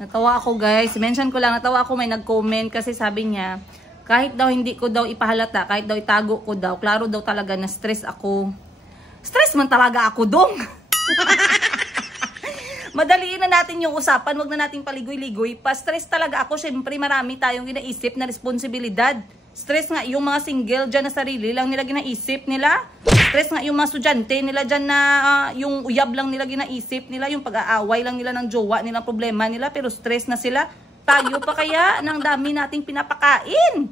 Natawa ako guys. Mention ko lang, natawa ako, may nag-comment kasi sabi niya, kahit daw hindi ko daw ipahalata, kahit daw itago ko daw, klaro daw talaga na stress ako. Stress man talaga ako dong. Madaliin na natin yung usapan, wag na natin paligoy-ligoy. Pa-stress talaga ako, syempre marami tayong ginaisip na responsibilidad. Stress nga yung mga single dyan na sarili lang nila ginaisip nila. Stress nga yung mga estudyante nila dyan na yung uyab lang nila ginaisip nila, yung pag-aaway lang nila ng jowa nilang problema nila, pero stress na sila. Tayo pa kaya ng dami nating pinapakain.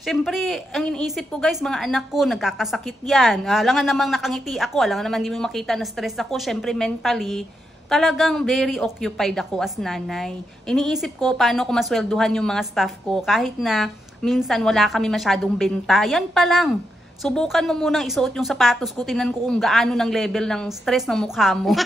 Siyempre, ang iniisip ko guys, mga anak ko, nagkakasakit yan. Alangan namang nakangiti ako, alangan naman hindi mo makita na stress ako. Siyempre, mentally, talagang very occupied ako as nanay. Iniisip ko paano ko maswelduhan yung mga staff ko kahit na minsan wala kami masyadong benta. Yan pa lang. Subukan mo munang isuot yung sapatos ko. Tinan ko kung gaano ng level ng stress ng mukha mo.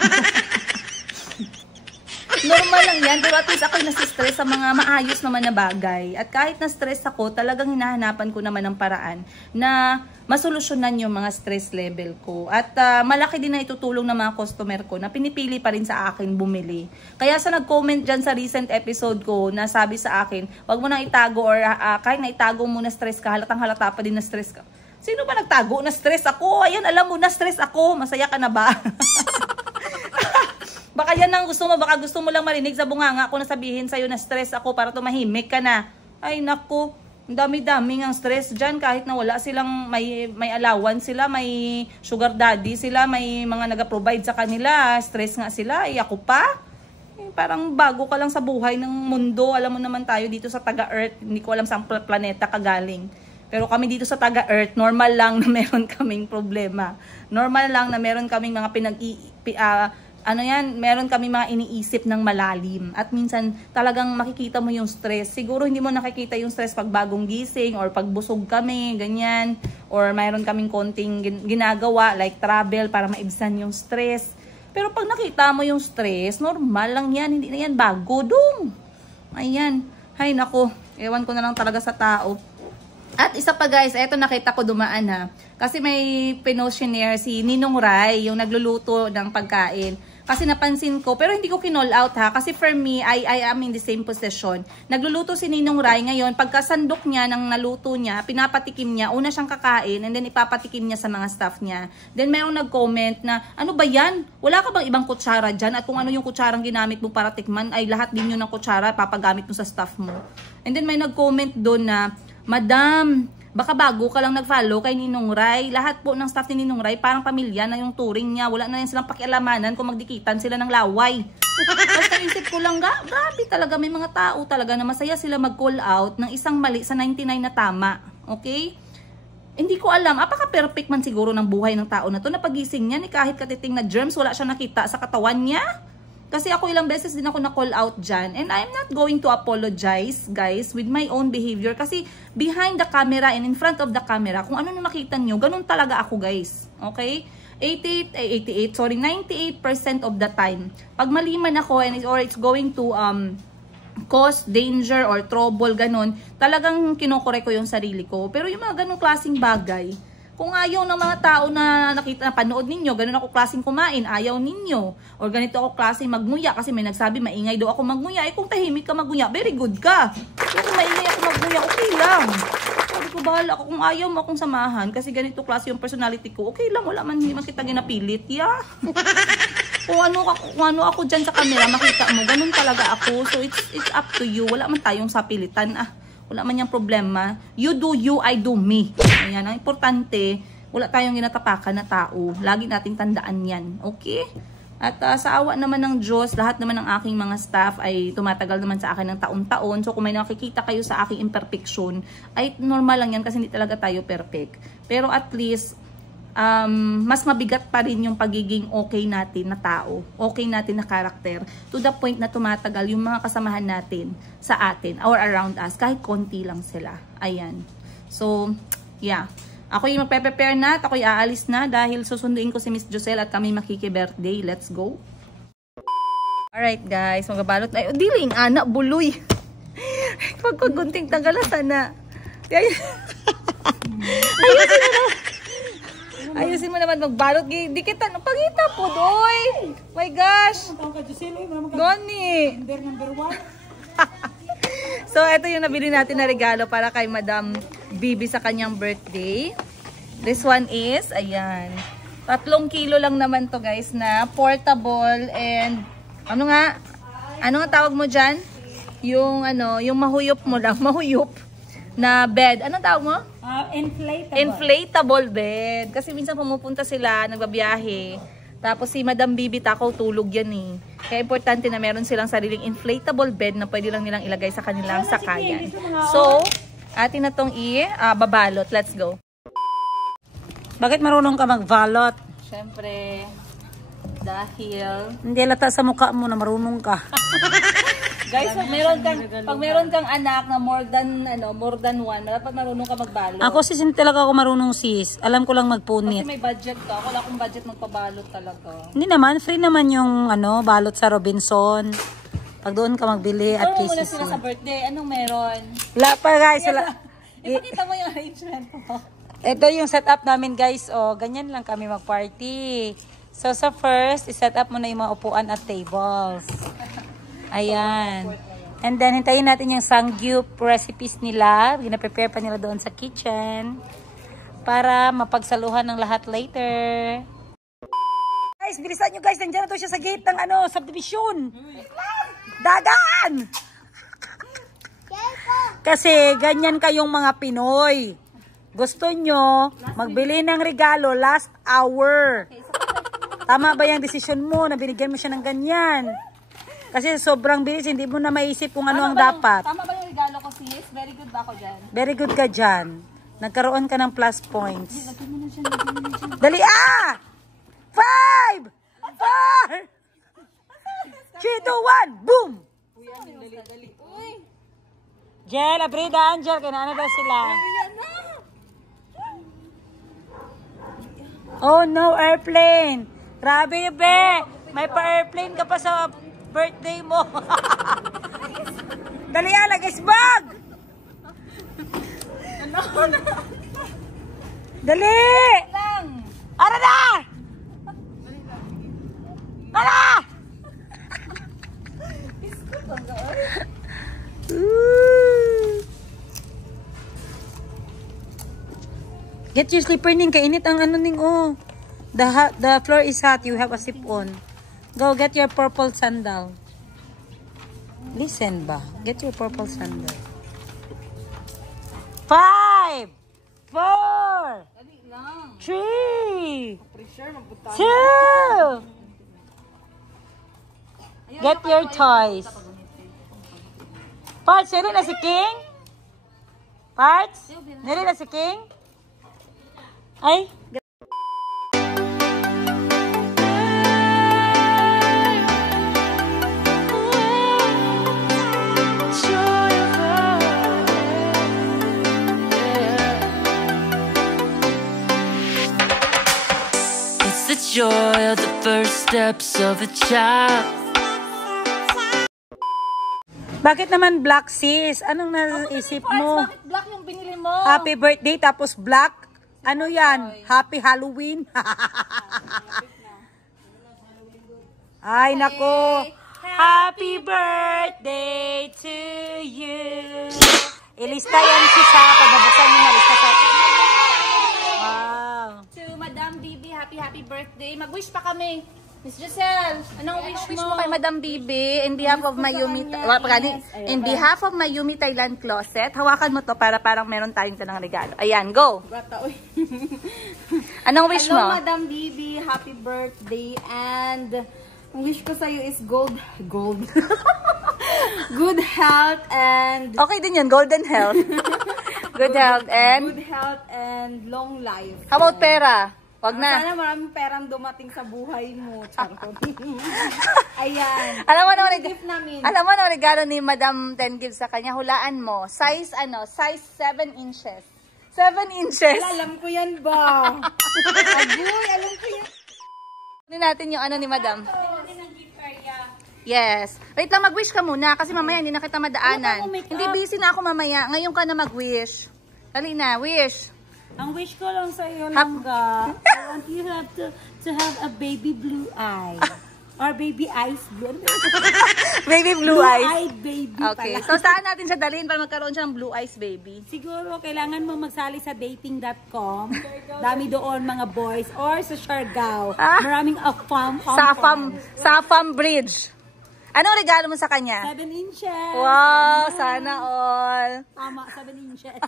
Normal lang yan. Pero at least ako'y nasistress sa mga maayos naman na bagay. At kahit na stress ako, talagang hinahanapan ko naman ng paraan na masolusyonan yung mga stress level ko. At malaki din na itutulong ng mga customer ko na pinipili pa rin sa akin bumili. Kaya sa nag-comment dyan sa recent episode ko na sabi sa akin, wag mo nang itago or kahit na itago mo na stress ka, halatang halata pa din na stress ka. Sino ba nagtago na stress ako? Ayan, alam mo na stress ako. Masaya ka na ba? Baka yan ang gusto mo. Baka gusto mo lang marinig sa bunganga ko na sabihin sa'yo na stress ako para tumahimik ka na. Ay, naku. Ang dami-dami ng stress dyan kahit na wala silang may allowance sila, may sugar daddy sila, may mga nag-provide sa kanila, stress nga sila, ako pa. Parang bago ka lang sa buhay ng mundo, alam mo naman tayo dito sa taga-Earth, hindi ko alam saan planeta ka galing. Pero kami dito sa taga-Earth, normal lang na meron kaming problema. Normal lang na meron kaming mga meron kami mga iniisip ng malalim. At minsan talagang makikita mo yung stress. Siguro hindi mo nakikita yung stress pag bagong gising or pag busog kami, ganyan. Or mayroon kaming konting ginagawa like travel para maibsan yung stress. Pero pag nakita mo yung stress, normal lang yan. Hindi na yan bago dong. Ayan. Hay nako, ewan ko na lang talaga sa tao. At isa pa guys, eto nakita ko dumaan ha. Kasi may pinotioneer si Ninong Rai, yung nagluluto ng pagkain. Kasi napansin ko, pero hindi ko kinall out ha. Kasi for me, I am in the same position. Nagluluto si Ninong Rai ngayon. Pagkasandok niya ng naluto niya, pinapatikim niya. Una siyang kakain and then ipapatikim niya sa mga staff niya. Then mayroong nag-comment na, ano ba yan? Wala ka bang ibang kutsara dyan? At kung ano yung kutsarang ginamit mo para tikman, ay lahat din yun ng kutsara, papagamit mo sa staff mo. And then may nag-comment doon na, Madam, baka bago ka lang nag-follow kay Ninong Rai. Lahat po ng staff ni Ninong Rai parang pamilya na yung turing niya. Wala na yan silang pakialamanan kung magdikitan sila ng laway. Basta isip ko lang, grabe talaga may mga tao talaga na masaya sila mag-call out ng isang mali sa 99 na tama. Okay? Hindi ko alam, apaka-perfect man siguro ng buhay ng tao na to na pagising niya ni kahit katiting na germs, wala siya nakita sa katawan niya. Kasi ako ilang beses din ako na-call out dyan. And I'm not going to apologize, guys, with my own behavior. Kasi behind the camera and in front of the camera, kung ano na nakita nyo, ganun talaga ako, guys. Okay? 98% of the time. Pag maliman ako or it's going to cause danger or trouble, ganun, talagang kinokore ko yung sarili ko. Pero yung mga ganung klaseng bagay, kung ayaw ng mga tao na nakita na panood ninyo, ganun ako klaseng kumain, ayaw ninyo. Or ganito ako klaseng magmuya kasi may nagsabi maingay daw ako magmuya. Eh kung tahimik ka magmuya, very good ka. Pero kung maingay ako magmuya, okay lang. Sabi ko, bahala ako kung ayaw mo akong samahan kasi ganito klase yung personality ko. Okay lang, wala man, hindi man kita ginapilit. Yeah. kung ano ako dyan sa camera, makita mo, ganun talaga ako. So it's up to you. Wala man tayong sapilitan. Wala man yung problema. You do you, I do me. Ayan, ang importante, wala tayong ginatapakan na tao. Lagi nating tandaan yan. Okay? At sa awa naman ng Diyos, lahat naman ng aking mga staff ay tumatagal naman sa akin ng taon-taon. So kung may nakikita kayo sa aking imperfection, ay normal lang yan kasi hindi talaga tayo perfect. Pero at least, mas mabigat pa rin yung pagiging okay natin na tao, okay natin na karakter, to the point na tumatagal yung mga kasamahan natin sa atin or around us, kahit konti lang sila. Ayan. So, yeah. Ako yung magpe-prepare na at ako yung aalis na dahil susunduin ko si Miss Joselle at kami makiki-birthday. Let's go. Alright guys, magabalot tayo. Diling, anak, buloy. Pagkagunting tagalasan na. Ayun sila na. Ayusin mo naman magbalot. Di kita, pangita po, doy. My gosh. Goni. Number 1. So, ito yung nabili natin na regalo para kay Madam Bibi sa kanyang birthday. This one is, ayan. 3 kilo lang naman to guys na portable and ano nga tawag mo dyan? Yung yung mahuyop mo lang, mahuyop na bed. Anong tawag mo? Inflatable. Inflatable bed. Kasi minsan pumupunta sila, nagbabiyahe. Tapos si Madam Bibi takaw tulog yan eh. Kaya importante na meron silang sariling inflatable bed na pwede lang nilang ilagay sa kanilang sakayan. So, atin na tong babalot. Let's go. Bakit marunong ka magbalot? Siyempre, dahil... Hindi lata sa mukha mo na marunong ka. Guys, pag meron kang anak na more than one, dapat marunong ka magbalot. Ako sis, hindi talaga ako marunong sis. Alam ko lang Kasi magpunit. may budget ka. Wala akong budget magpabalot talaga. Hindi naman, free naman yung balot sa Robinson. Pag doon ka magbili at Ano muna cases. sila sa birthday? Anong meron? Wala pa guys. Ipakita mo yung arrangement mo. Ito yung setup namin guys. O, ganyan lang kami mag-party. So sa first, i-set up mo na yung mga upuan at tables. Ayan. And then, hintayin natin yung sangyup recipes nila. Gina-prepare pa nila doon sa kitchen. Para mapagsaluhan ng lahat later. Guys, bilisan nyo guys. Nandiyan na to siya sa gate ng subdivision. Dagan! Kasi ganyan kayong mga Pinoy. Gusto nyo magbili ng regalo last hour. Tama ba yung desisyon mo na binigyan mo siya ng ganyan? Kasi sobrang bilis, hindi mo na maisip kung ano ang dapat. Tama ba yung regalo ko sis? Very good ba ako dyan? Very good ka dyan. Nagkaroon ka ng plus points. Dali 5! 4! 3, 2, 1! Boom! Jel, Abrida, Angel, kinaano daw sila? Oh no, airplane! Grabe be! May pa-airplane ka pa sa birthday mo. Dali lagis bag! Dali! Lang! Ara na! Ara! Get your slipper ning, kainit ang ning The floor is hot, you have a sip on. Go get your purple sandal. Listen ba? Get your purple sandal. 5, 4, 3, 2. Get your toys. Parts, nari na si King? Parts? Nari na si King? Ay? Joy of the first steps of a child. Bakit naman black sis? Anong naisip mo? Bakit black yung binili mo? Happy birthday tapos black? Ano yan? Happy Halloween? Ay nako. Happy birthday to you. Ilista yan sis ha. Pagbabuksan nyo na lista sa... Wow. To Madam Bibi, happy birthday. Mag-wish pa kami. Miss Giselle, anong wish mo kay Madam Bibi in behalf of Mayumi Thailand Closet? Hawakan mo to para parang meron tayong tanang regalo. Ayan, go. Anong wish mo? Hello, Madam Bibi. Happy birthday. And ang wish ko sa'yo is gold. Good health and... Okay din yun, golden health. Good health and... Good health and long life. How about pera? Wag na. Sana maraming perang dumating sa buhay mo. Charot. Ayan. Alam mo na gift namin. Alam mo na regalo ni Madam Ten gives sa kanya. Hulaan mo. Size Size 7 inches. 7 inches. Alam ko yan ba? Agoy, alam ko yan. Hindi natin yung ni Madam. Yes. Wait lang, mag-wish ka muna kasi mamaya hindi na kita madaanan. Hindi busy na ako mamaya. Ngayon ka na mag-wish. Dali na, wish. Ang wish ko lang sa iyo, Langga, want you have to have a baby blue eye. Or baby eyes blue. Baby blue eyes. Blue-eyed baby Okay. pala. So, saan natin siya dalhin para magkaroon siya ng blue eyes baby? Siguro, kailangan mo magsali sa dating.com. Dami doon mga boys. Or sa Siargao. Maraming Sa Farm Bridge. Anong regalo mo sa kanya? 7 inches. Wow, sana all. Tama, 7 inches.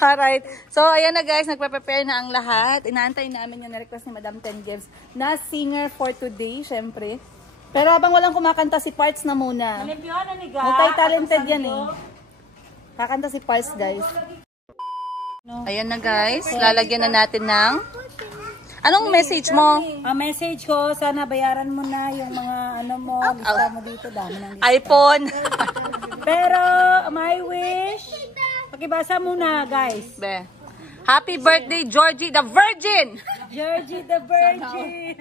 Alright. So, ayan na guys, nagpe-prepare na ang lahat. Inaantay namin yung na-request ni Madam Ten Gives na singer for today, syempre. Pero habang walang kumakanta, si Parts na muna. Multi-talented yan eh. Kakanta si Parts, guys. Ayan na guys, lalagyan na natin ng... Anong message mo? Ang message ko, sana bayaran mo na yung mga ano mo, lista mo dito, dami ng lista. iPhone. Pero, my wish, pakibasa muna, guys. Be. Happy birthday, Georgie the Virgin! Georgie the Virgin.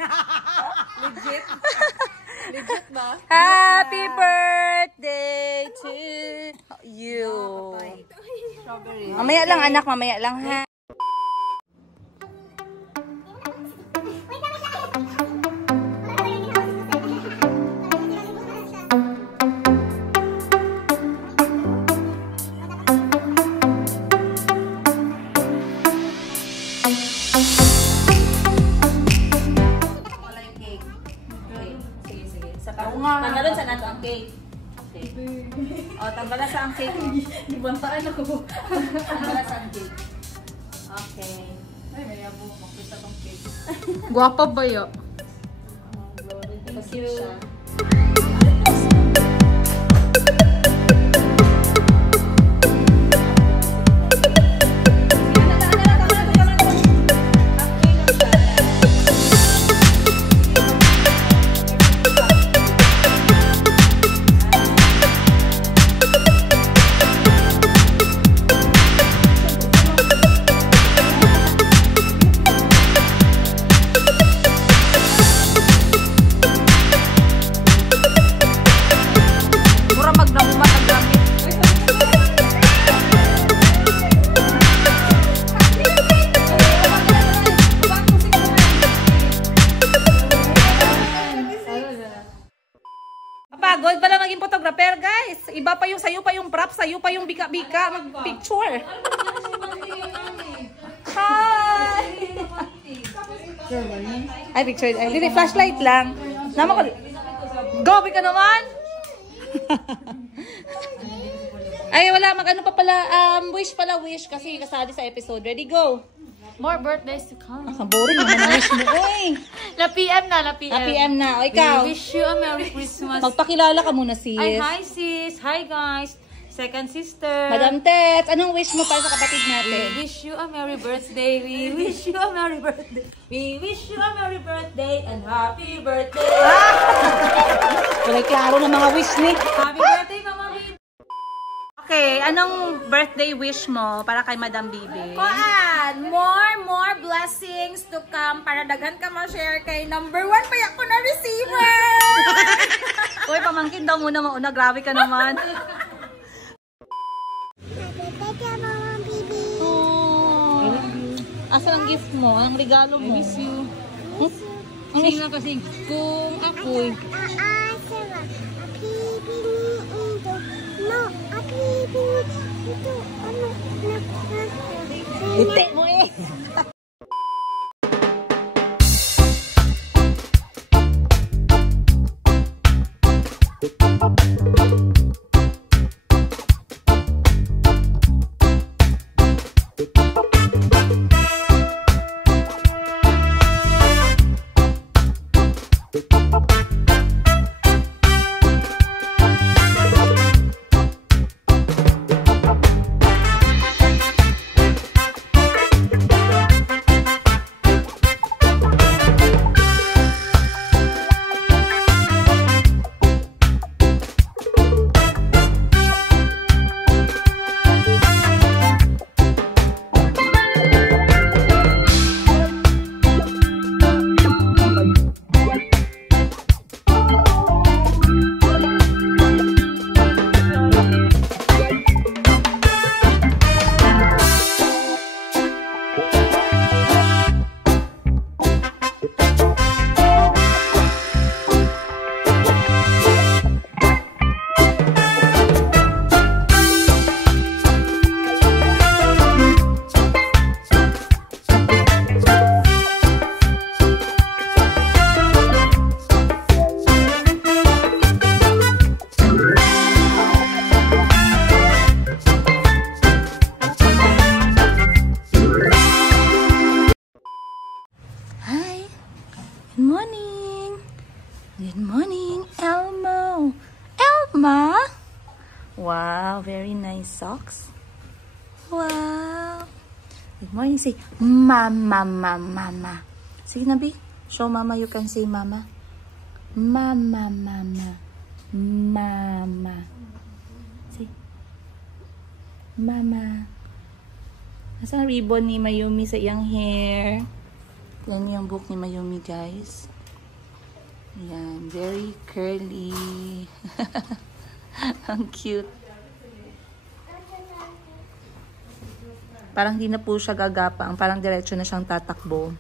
Legit? Legit ba? Happy birthday to you. Strawberry. Mamaya lang anak, mamaya lang ha. Tanggalan sa nato ang cake. Okay. O, tanggalan sa ang cake. Ibantaan ako. Tanggalan sa ang cake. Okay. Ay, may abo. Makita tong cake. Guwapa ba yun? Thank you. Pagod pala maging photographer, guys. Iba pa yung sayo pa yung prop, sayo pa yung bika-bika mag-picture. Hi! Ay, picture. Ay, hindi, flashlight lang. Naman ko. Gobi ka naman! Ay, wala. Mag-ano pa pala. Wish kasi kasali sa episode. Ready, go! More birthdays to come. Boring naman ang wish mo, eh. La PM na, la PM. PM na. O, ikaw. We wish you a Merry Christmas. Magpakilala ka muna, sis. Ay, hi sis. Hi guys. Second sister. Madam Tets, anong wish mo para sa kapatid natin? We wish you a Merry birthday. We wish you a Merry birthday. We wish you a Merry birthday and happy birthday. Kulay klaro ng mga wish ni. Happy birthday, Mama Bibi. Okay, anong birthday wish mo para kay Madam Bibi? More blessings to come para daghan ka ma-share kay number 1 pa ako na receiver. Uy, pamangkin daw muna mauna. Grabe ka naman. Oh. Asan ang gift mo? Anong regalo mo? I miss you. Sing lang kasi kung ako'y Ite mo eh. Ma? Wow, very nice socks. Wow. Good morning. Say, Mama, Mama. Sige na, B. Show Mama. You can say Mama. Mama, Mama. Mama. Say, Mama. Nasaan ribbon ni Mayumi sa iyang hair? Yan yung book ni Mayumi, guys. Yan. Very curly. Ang cute. Parang hindi na po siya gagapang. Parang diretso na siyang tatakbo.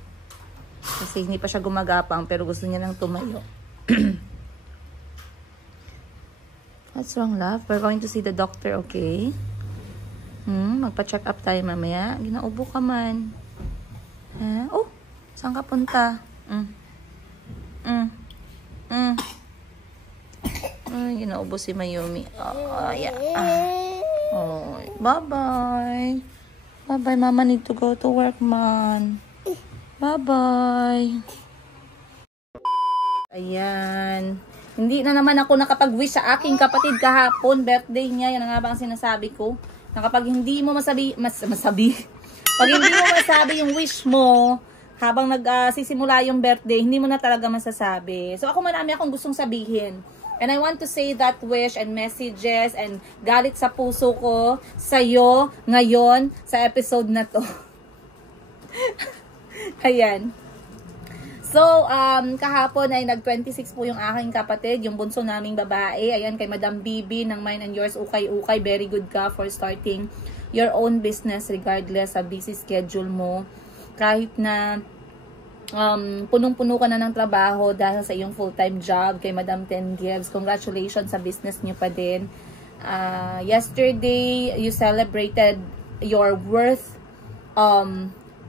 Kasi hindi pa siya gumagapang pero gusto niya lang tumayo. What's wrong, love? We're going to see the doctor, okay? Magpa-check up tayo mamaya. Ginaubo ka man. Oh, saan ka punta? Ginaubo si Mayumi. Oh, yeah. Oh, bye-bye. Bye-bye, Mama need to go to work, man. Bye-bye. Ayan. Hindi na naman ako nakapag-wish sa aking kapatid kahapon. Birthday niya. Yan nga ba ang sinasabi ko? Na kapag hindi mo pag hindi mo masabi yung wish mo, habang nagsisimula yung birthday, hindi mo na talaga masasabi. So ako marami akong gustong sabihin. And I want to say that wish and messages and galit sa puso ko sa'yo ngayon sa episode na to. Ayan. So, kahapon ay nag-26 po yung aking kapatid, yung bunso naming babae. Ayan, kay Madam Bibi ng Mine and Yours, ukay-ukay. Very good ka for starting your own business regardless sa busy schedule mo. Kahit na punong-puno ka na ng trabaho dahil sa iyong full-time job kay Madam Ten Gives. Congratulations sa business niyo pa din. Yesterday, you celebrated your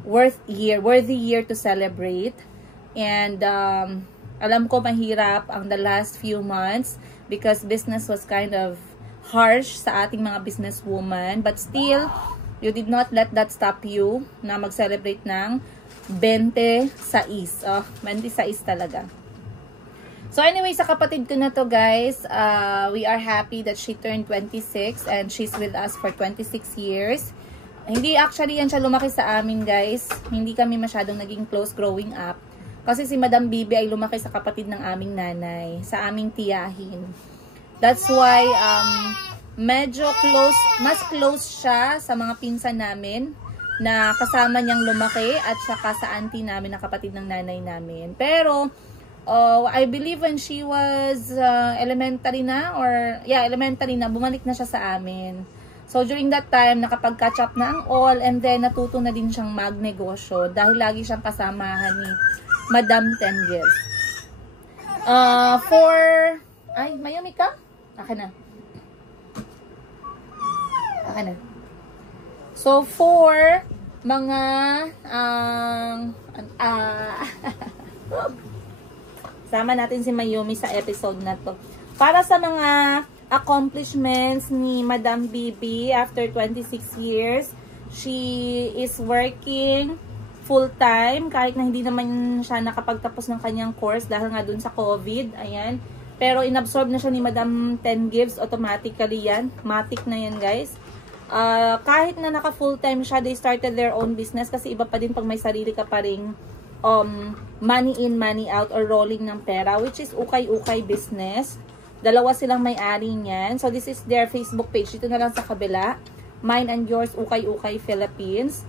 worthy year to celebrate. And alam ko mahirap ang the last few months because business was kind of harsh sa ating mga businesswoman. But still, you did not let that stop you na mag-celebrate ng 26. 26 talaga. So anyway, sa kapatid ko na to, guys, we are happy that she turned 26 and she's with us for 26 years. Hindi actually yan siya lumaki sa amin, guys. Hindi kami masyadong naging close growing up. Kasi si Madam Bibi ay lumaki sa kapatid ng aming nanay, sa aming tiyahin. That's why medyo mas close siya sa mga pinsan namin na kasama niyang lumaki at saka sa auntie namin na kapatid ng nanay namin. Pero I believe when she was elementary na, bumalik na siya sa amin. So during that time, nakapag-catch up na ang all and then natuto na din siyang magnegosyo dahil lagi siyang kasamahan ni Madam Ten Gives. Mayumi ka? Akin na. So, for mga sama natin si Mayumi sa episode na to. Para sa mga accomplishments ni Madam Bibi after 26 years, she is working full-time, kahit na hindi naman siya nakapagtapos ng kanyang course dahil nga dun sa COVID, ayan. Pero inabsorb na siya ni Madam Ten Gives automatically yan. Matic na yan, guys. Kahit na naka full-time siya, they started their own business kasi iba pa din pag may sarili ka pa ring money in, money out or rolling ng pera, which is ukay-ukay business. Dalawa silang may-ari niyan. So, this is their Facebook page. Dito na lang sa kabila. Mine and Yours, Ukay-Ukay Philippines.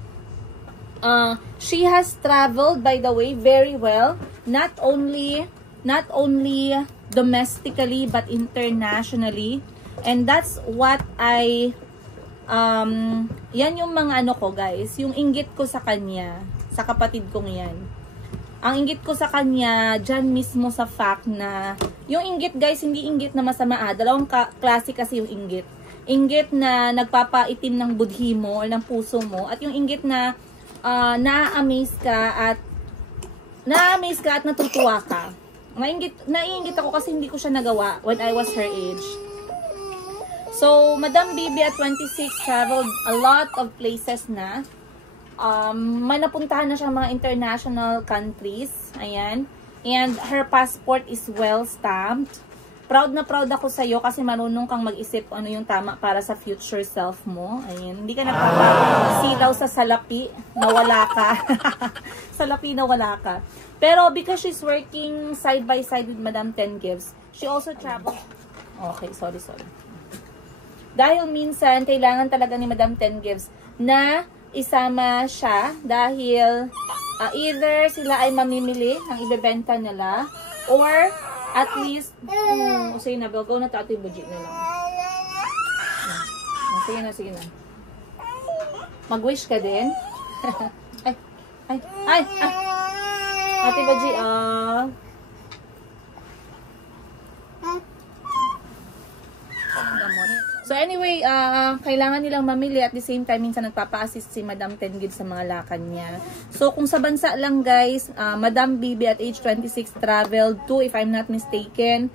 She has traveled, by the way, very well. Not only domestically, but internationally. And that's what yan yung mga ano ko, guys. Yung inggit ko sa kanya, sa kapatid kong yan. Ang inggit ko sa kanya, dyan mismo sa fact na, yung inggit, guys, hindi inggit na masama. Dalawang klase kasi yung inggit. Inggit na nagpapaitim ng budhi mo o ng puso mo. At yung inggit na na-amaze ka at natutuwa ka. Naiinggit ako kasi hindi ko siya nagawa when I was her age. So, Madam Bibi at 26 traveled a lot of places na. May napuntahan na siya mga international countries. Ayan. And her passport is well stamped. proud na proud ako sa'yo kasi marunong kang mag-isip ano yung tama para sa future self mo. Ayun, hindi ka nagpapasilaw sa salapi na wala ka. Salapi na wala ka. Pero because she's working side by side with Madam Ten Gives, she also travels. Okay, sorry. Dahil minsan, kailangan talaga ni Madam Ten Gives na isama siya dahil either sila ay mamimili ng ibebenta nila or at least, sige na, go na tayo budget na lang. Sige na. Mag-wish ka din. ay. Ate Baji, So anyway, kailangan nilang mamili at the same time minsan nagpapa-assist si Madam Ten Gives sa mga lakad niya. So kung sa bansa lang guys, Madam Bibi at age 26 traveled to, if I'm not mistaken,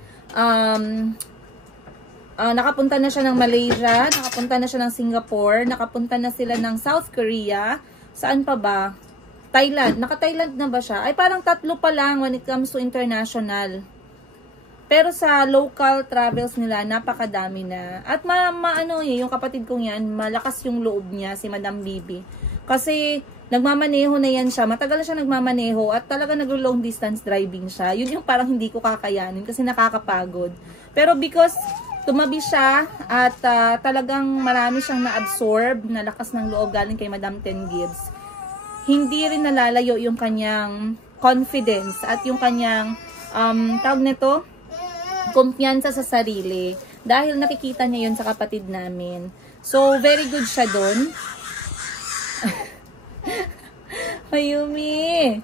nakapunta na siya ng Malaysia, nakapunta na siya ng Singapore, nakapunta na sila ng South Korea, saan pa ba? Thailand. Naka-Thailand na ba siya? Ay parang 3 pa lang when it comes to international. Pero sa local travels nila, napakadami na. At yung kapatid kong yan, malakas yung loob niya, si Madam Bibi. Kasi nagmamaneho na yan siya. Matagal na siya nagmamaneho at talaga nag-long distance driving siya. Yun yung parang hindi ko kakayanin kasi nakakapagod. Pero because tumabi siya at talagang marami siyang na-absorb, na lakas ng loob galing kay Madam Ten Gives, hindi rin nalalayo yung kanyang confidence at yung kanyang, tawag nito, kumpiyansa sa sarili dahil nakikita niya yun sa kapatid namin. So, very good siya dun. Ayumi.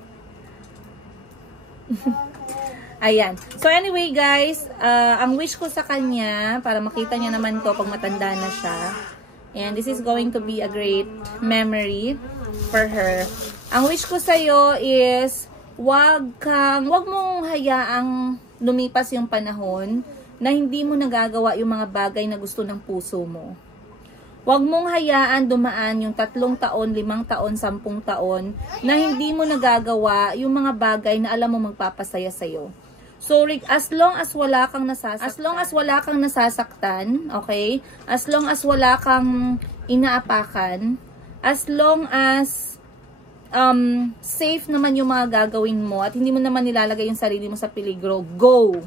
Ayan. So, anyway guys, ang wish ko sa kanya, para makita niya naman to pag matanda na siya, and this is going to be a great memory for her. Ang wish ko sa'yo is, wag mong hayaang lumipas yung panahon na hindi mo nagagawa yung mga bagay na gusto ng puso mo. Huwag mong hayaan dumaan yung 3 taon, 5 taon, 10 taon na hindi mo nagagawa yung mga bagay na alam mo magpapasaya sa'yo. So, as long as wala kang nasasaktan, okay? As long as wala kang inaapakan, as long as safe naman yung mga gagawin mo at hindi mo naman nilalagay yung sarili mo sa peligro, go!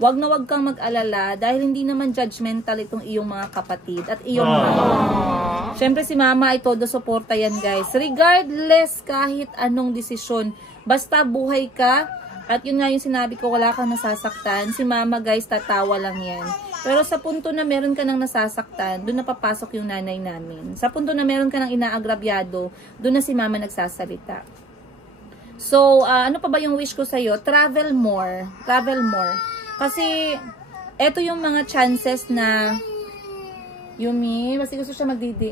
Wag na wag kang mag-alala dahil hindi naman judgmental itong iyong mga kapatid at iyong mama. Siyempre si mama ay todo suporta yan guys. Regardless kahit anong desisyon, basta buhay ka at yun nga yung sinabi ko, wala kang nasasaktan. Si mama guys, tatawa lang yan. Pero sa punto na meron ka ng nasasaktan, doon na papasok yung nanay namin. Sa punto na meron ka ng inaagrabyado, doon na si mama nagsasalita. So, ano pa ba yung wish ko sa'yo? Travel more. Travel more. Kasi, eto yung mga chances na, Yumi, basta gusto siya magdidi.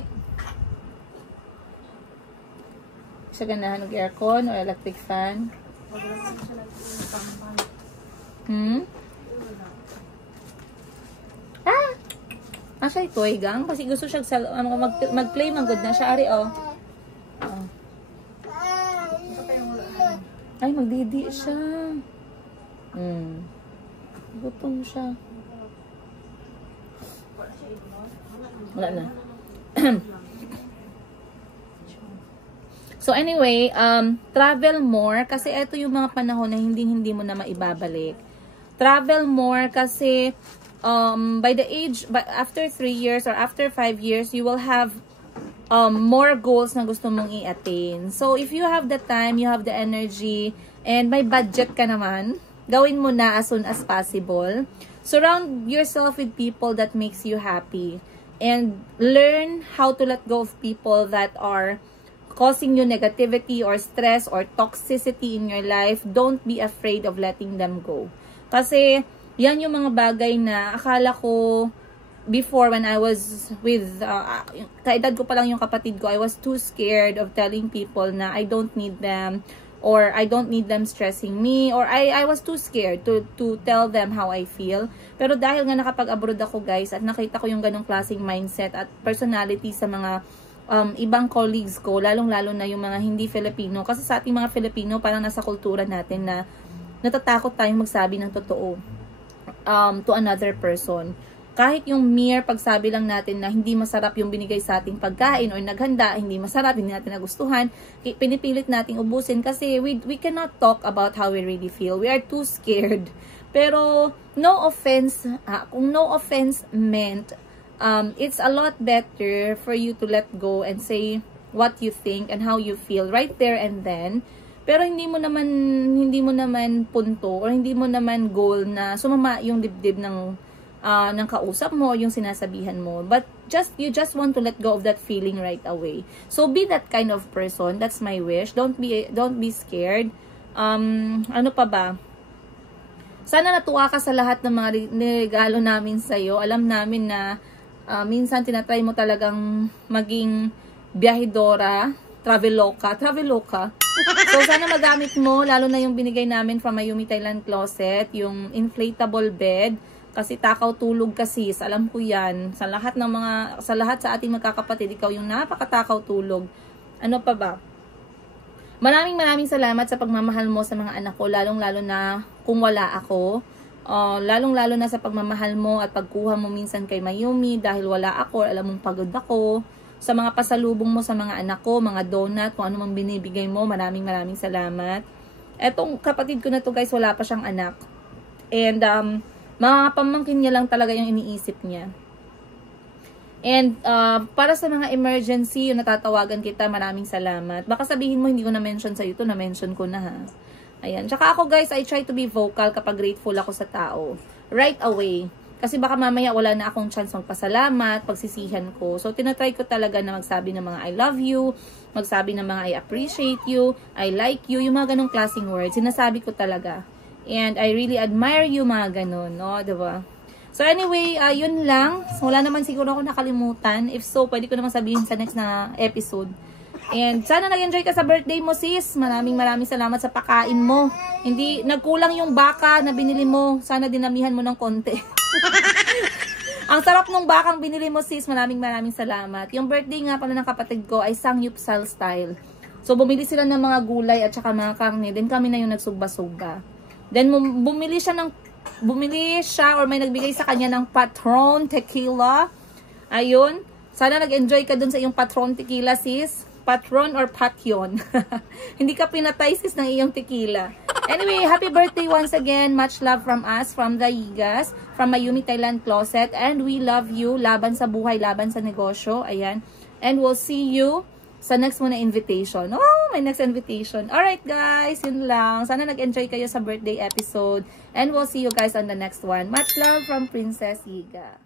Siya ganahan ng aircon o electric fan? Siya toy gang kasi gusto siya mag-play man good na siya ari Ay magdidi siya. Gutom siya. Wala na. So anyway, travel more kasi ito yung mga panahon na hindi mo na maibabalik. Travel more kasi after 3 years or after 5 years, you will have more goals na gusto mong i-attain. So, if you have the time, you have the energy, and may budget ka naman, gawin mo na as soon as possible. Surround yourself with people that makes you happy. And learn how to let go of people that are causing you negativity or stress or toxicity in your life. Don't be afraid of letting them go. Kasi, yan yung mga bagay na akala ko before when I was with, kaedad ko pa lang yung kapatid ko, I was too scared of telling people na I don't need them or I don't need them stressing me or I was too scared to tell them how I feel. Pero dahil nga nakapag-abroad ako guys at nakita ko yung ganong klaseng mindset at personality sa mga ibang colleagues ko, lalong-lalo na yung mga hindi Filipino. Kasi sa ating mga Filipino, parang nasa kultura natin na natatakot tayong magsabi ng totoo. to another person. Kahit yung mere pagsabi lang natin na hindi masarap yung binigay sa ating pagkain or naghanda, hindi masarap, hindi natin nagustuhan, pinipilit nating ubusin kasi we cannot talk about how we really feel. We are too scared. Pero no offense, kung no offense meant, it's a lot better for you to let go and say what you think and how you feel right there and then. Pero hindi mo naman punto or hindi mo naman goal na sumama yung dibdib ng kausap mo, yung sinasabihan mo. But you just want to let go of that feeling right away. So be that kind of person. That's my wish. Don't be scared. Ano pa ba? Sana natuwa ka sa lahat ng mga regalo namin sa iyo. Alam namin na minsan tinatry mo talagang maging biyahedora, traveloka. So sana magamit mo, lalo na yung binigay namin from Mayumi Thailand Closet, yung inflatable bed. Kasi takaw tulog kasi, alam ko yan. Sa lahat sa ating magkakapatid, ikaw yung napakatakaw tulog. Ano pa ba? Maraming salamat sa pagmamahal mo sa mga anak ko, lalong-lalo na kung wala ako. Lalong-lalo na sa pagmamahal mo at pagkuha mo minsan kay Mayumi dahil wala ako or alam mong pagod ako. Sa mga pasalubong mo sa mga anak ko, mga donut, kung ano mang binibigay mo, maraming salamat. Etong kapatid ko na to guys, wala pa siyang anak. And mga pamangkin niya lang talaga yung iniisip niya. And para sa mga emergency, yung natatawagan kita, maraming salamat. Baka sabihin mo, hindi ko na-mention sa'yo ito, na-mention ko na ha. Ayan. Tsaka ako guys, I try to be vocal kapag grateful ako sa tao. Right away. Kasi baka mamaya wala na akong chance magpasalamat, pagsisihan ko. So tinatry ko talaga na magsabi ng mga I love you, magsabi ng mga I appreciate you, I like you, yung mga ganong klaseng words. Sinasabi ko talaga. And I really admire you, mga ganun, no? Diba? So anyway, yun lang. Wala naman siguro ako nakalimutan. If so, pwede ko naman sabihin sa next na episode. And sana nag-enjoy ka sa birthday mo, sis. Maraming salamat sa pakain mo. Hindi, nagkulang yung baka na binili mo. Sana dinamihan mo ng konti. Ang sarap nung bakang binili mo, sis. Maraming salamat. Yung birthday nga pala ng kapatid ko ay Sangyupsal style. So bumili sila ng mga gulay at saka mga karne. Then kami na yung nagsugba-sugba. Then bumili siya or may nagbigay sa kanya ng Patron Tequila. Ayun. Sana nag-enjoy ka dun sa iyong Patron Tequila, sis. Patron or Patyon. Hindi ka pinatay, sis, ng iyong tequila. Anyway, happy birthday once again. Much love from us, from the Yigas, from Mayumi Thailand Closet. And we love you. Laban sa buhay, laban sa negosyo. Ayan. And we'll see you sa next mo na invitation. Oh, may next invitation. Alright guys, yun lang. Sana nag-enjoy kayo sa birthday episode. And we'll see you guys on the next one. Much love from Princess Yiga.